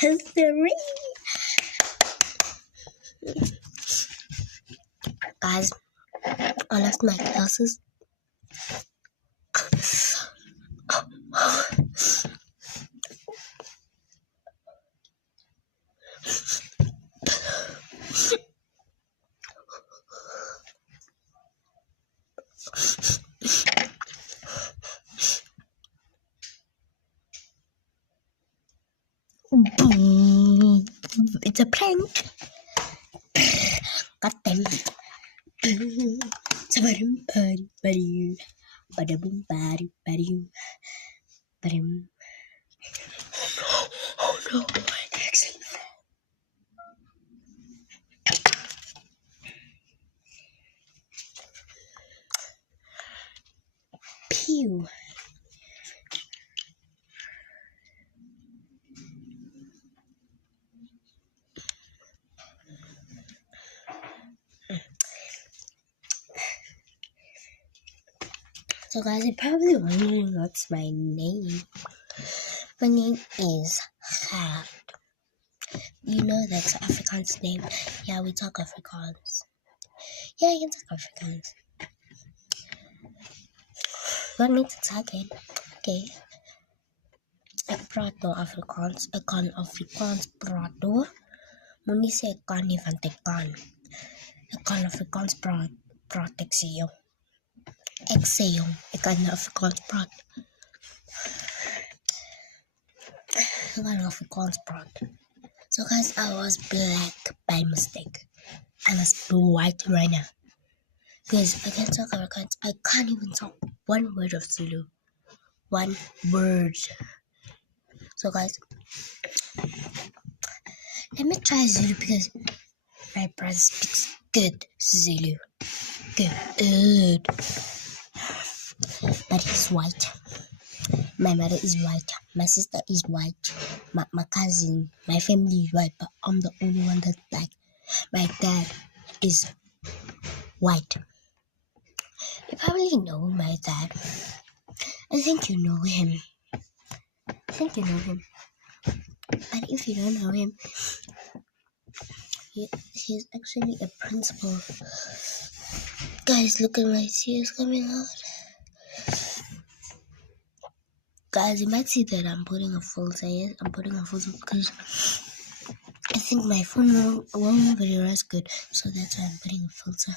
Three. Guys, I left my glasses. It's a prank. God damn it. Oh no. Pew. So guys, you're probably wondering what's my name. My name is Gert. You know that's Afrikaans name. Yeah, we talk Afrikaans. Yeah, you can talk Afrikaans. You want me to talk it? Okay. Ek praat nou Afrikaans. Ek kan Afrikaans praat hoor. Moenie sê ek kan nie, want ek kan. Ek kan Afrikaans praat ek sê jou. Ek sê jou, ek kan Afrikaans praat. Ek kan Afrikaans praat. So guys, I was black by mistake. I must be white right now. Because I can't talk Afrikaans. I can't even talk one word of Zulu. One word. So guys, let me try Zulu because my brother speaks good Zulu. Good. But he's white. My mother is white. My sister is white. My cousin, my family is white, but I'm the only one that's black. My dad is white. You probably know my dad. I think you know him. But if you don't know him, he's actually a principal. Guys, look at my tears coming out. Guys, you might see that I'm putting a filter. Yes, I'm putting a filter because I think my phone won't really rise good. So that's why I'm putting a filter.